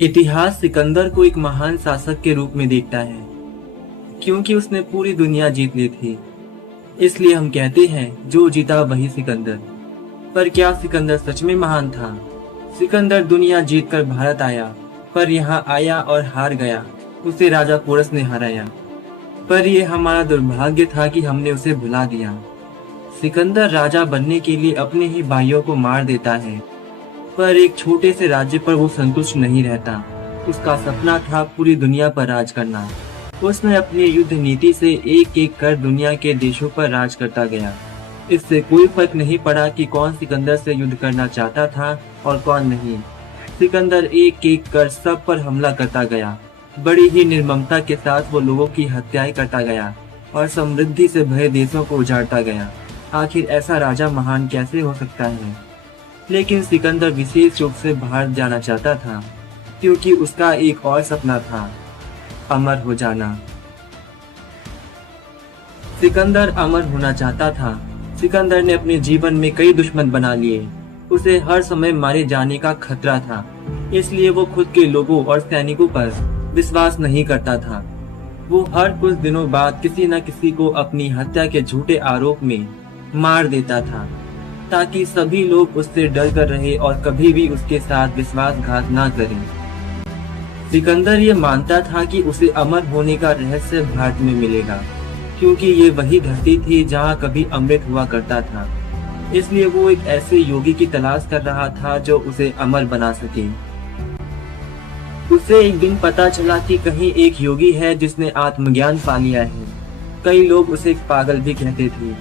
इतिहास सिकंदर को एक महान शासक के रूप में देखता है, क्योंकि उसने पूरी दुनिया जीत ली थी। इसलिए हम कहते हैं जो जीता वही सिकंदर। पर क्या सिकंदर सच में महान था? सिकंदर दुनिया जीतकर भारत आया, पर यहाँ आया और हार गया। उसे राजा पोरस ने हराया, पर यह हमारा दुर्भाग्य था कि हमने उसे भुला दिया। सिकंदर राजा बनने के लिए अपने ही भाइयों को मार देता है, पर एक छोटे से राज्य पर वो संतुष्ट नहीं रहता। उसका सपना था पूरी दुनिया पर राज करना। उसने अपनी युद्ध नीति से एक एक कर दुनिया के देशों पर राज करता गया। इससे कोई फर्क नहीं पड़ा कि कौन सिकंदर से युद्ध करना चाहता था और कौन नहीं। सिकंदर एक एक कर सब पर हमला करता गया। बड़ी ही निर्ममता के साथ वो लोगों की हत्याएं करता गया और समृद्धि से भरे देशों को उजाड़ता गया। आखिर ऐसा राजा महान कैसे हो सकता है? लेकिन सिकंदर विशेष रूप से भारत जाना चाहता था, क्योंकि उसका एक और सपना था, अमर हो जाना। सिकंदर अमर होना चाहता था। सिकंदर ने अपने जीवन में कई दुश्मन बना लिए। उसे हर समय मारे जाने का खतरा था, इसलिए वो खुद के लोगों और सैनिकों पर विश्वास नहीं करता था। वो हर कुछ दिनों बाद किसी न किसी को अपनी हत्या के झूठे आरोप में मार देता था, ताकि सभी लोग उससे डर कर रहे और कभी भी उसके साथ विश्वासघात न करें। सिकंदर ये मानता था कि उसे अमर होने का रहस्य भारत में मिलेगा, क्योंकि ये वही धरती थी जहाँ कभी अमृत हुआ करता था। इसलिए वो एक ऐसे योगी की तलाश कर रहा था जो उसे अमर बना सके। उसे एक दिन पता चला कि कहीं एक योगी है जिसने आत्मज्ञान पा लिया है। कई लोग उसे पागल भी कहते थे,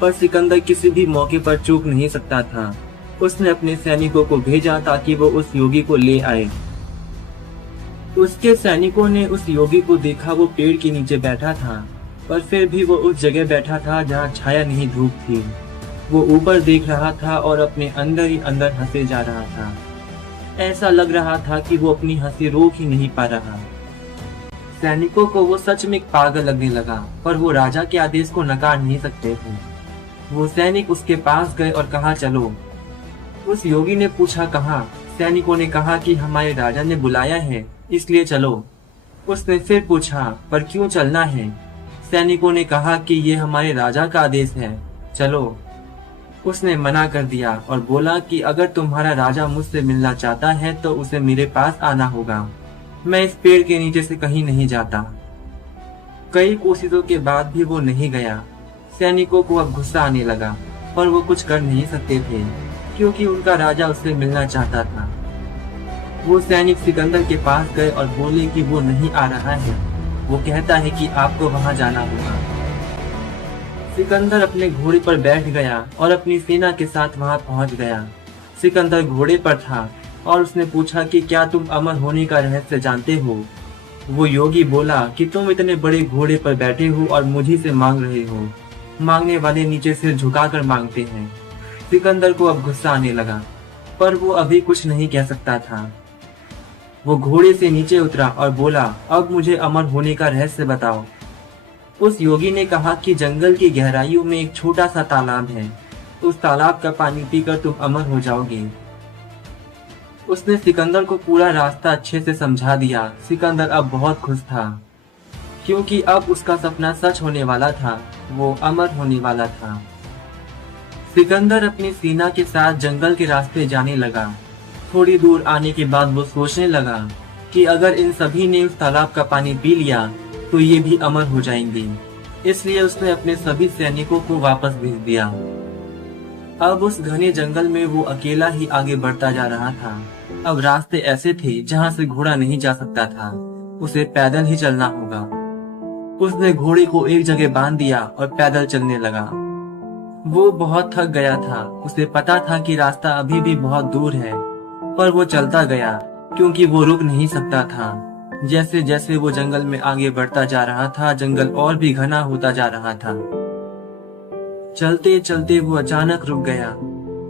पर सिकंदर किसी भी मौके पर चूक नहीं सकता था। उसने अपने सैनिकों को भेजा ताकि वो उस योगी को ले आए। उसके सैनिकों ने उस योगी को देखा। वो पेड़ के नीचे बैठा था, पर फिर भी वो उस जगह बैठा था जहाँ छाया नहीं, धूप थी। वो ऊपर देख रहा था और अपने अंदर ही अंदर हंसे जा रहा था। ऐसा लग रहा था कि वो अपनी हंसी रोक ही नहीं पा रहा। सैनिकों को वो सच में पागल लगने लगा, पर वो राजा के आदेश को नकार नहीं सकते थे। वो सैनिक उसके पास गए और कहा, चलो। उस योगी ने पूछा, कहाँ? सैनिकों ने कहा कि हमारे राजा ने बुलाया है, इसलिए चलो। उसने फिर पूछा, पर क्यों चलना है? सैनिकों ने कहा कि ये हमारे राजा का आदेश है, चलो। उसने मना कर दिया और बोला कि अगर तुम्हारा राजा मुझसे मिलना चाहता है तो उसे मेरे पास आना होगा। मैं इस पेड़ के नीचे से कहीं नहीं जाता। कई कोशिशों के बाद भी वो नहीं गया। सैनिकों को अब गुस्सा आने लगा, पर वो कुछ कर नहीं सकते थे, क्योंकि उनका राजा उससे मिलना चाहता था। वो सैनिक सिकंदर के पास गए और बोले कि वो नहीं आ रहा है। वो कहता है कि आपको वहां जाना होगा। सिकंदर अपने घोड़े पर बैठ गया और अपनी सेना के साथ वहां पहुंच गया। सिकंदर घोड़े पर था और उसने पूछा कि क्या तुम अमर होने का रहस्य जानते हो? वो योगी बोला कि तुम इतने बड़े घोड़े पर बैठे हो और मुझे से मांग रहे हो। मांगने वाले नीचे सिर झुकाकर मांगते हैं। सिकंदर को अब गुस्सा आने लगा, पर वो अभी कुछ नहीं कह सकता था। वो घोड़े से नीचे उतरा और बोला, अब मुझे अमर होने का रहस्य बताओ। उस योगी ने कहा कि जंगल की गहराइयों में एक छोटा सा तालाब है। उस तालाब का पानी पीकर तुम अमर हो जाओगे। उसने सिकंदर को पूरा रास्ता अच्छे से समझा दिया। सिकंदर अब बहुत खुश था, क्योंकि अब उसका सपना सच होने वाला था। वो अमर होने वाला था। सिकंदर अपनी सेना के साथ जंगल के रास्ते जाने लगा। थोड़ी दूर आने के बाद वो सोचने लगा कि अगर इन सभी ने उस तालाब का पानी पी लिया तो ये भी अमर हो जाएंगे। इसलिए उसने अपने सभी सैनिकों को वापस भेज दिया। अब उस घने जंगल में वो अकेला ही आगे बढ़ता जा रहा था। अब रास्ते ऐसे थे जहाँ से घोड़ा नहीं जा सकता था। उसे पैदल ही चलना होगा। उसने घोड़े को एक जगह बांध दिया और पैदल चलने लगा। वो बहुत थक गया था। उसे पता था कि रास्ता अभी भी बहुत दूर है, पर वो चलता गया, क्योंकि वो रुक नहीं सकता था। जैसे जैसे वो जंगल में आगे बढ़ता जा रहा था, जंगल और भी घना होता जा रहा था। चलते चलते वो अचानक रुक गया।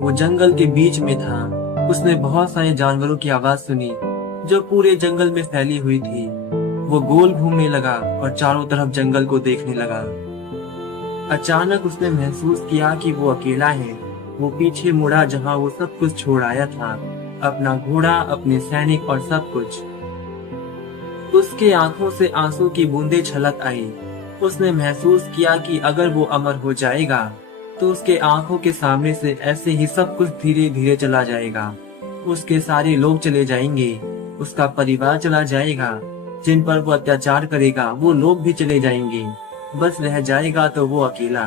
वो जंगल के बीच में था। उसने बहुत सारे जानवरों की आवाज सुनी, जो पूरे जंगल में फैली हुई थी। वो गोल घूमने लगा और चारों तरफ जंगल को देखने लगा। अचानक उसने महसूस किया कि वो अकेला है। वो पीछे मुड़ा जहाँ वो सब कुछ छोड़ आया था, अपना घोड़ा, अपने सैनिक और सब कुछ। उसके आंखों से आंसू की बूंदें छलक आई। उसने महसूस किया कि अगर वो अमर हो जाएगा तो उसके आंखों के सामने से ऐसे ही सब कुछ धीरे धीरे चला जाएगा। उसके सारे लोग चले जाएंगे, उसका परिवार चला जाएगा, जिन पर वो अत्याचार करेगा वो लोग भी चले जाएंगे। बस रह जाएगा तो वो अकेला,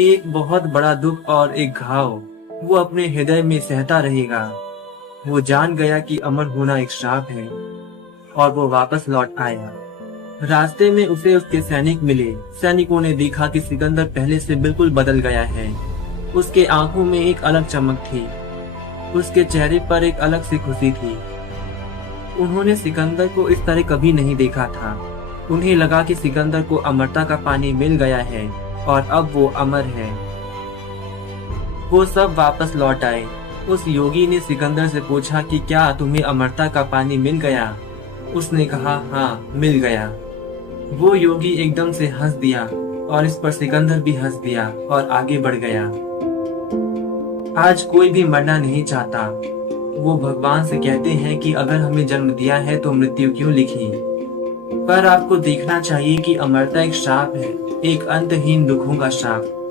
एक बहुत बड़ा दुख और एक घाव वो अपने हृदय में सहता रहेगा। वो जान गया कि अमर होना एक श्राप है और वो वापस लौट आया। रास्ते में उसे उसके सैनिक मिले। सैनिकों ने देखा कि सिकंदर पहले से बिल्कुल बदल गया है। उसके आंखों में एक अलग चमक थी, उसके चेहरे पर एक अलग सी खुशी थी। उन्होंने सिकंदर को इस तरह कभी नहीं देखा था। उन्हें लगा कि सिकंदर को अमरता का पानी मिल गया है और अब वो अमर है। वो सब वापस लौट आए। उस योगी ने सिकंदर से पूछा कि क्या तुम्हें अमरता का पानी मिल गया? उसने कहा हाँ मिल गया। वो योगी एकदम से हंस दिया और इस पर सिकंदर भी हंस दिया और आगे बढ़ गया। आज कोई भी मरना नहीं चाहता। वो भगवान से कहते हैं कि अगर हमें जन्म दिया है तो मृत्यु क्यों लिखी। पर आपको देखना चाहिए कि अमरता एक श्राप है, एक अंतहीन दुखों का श्राप।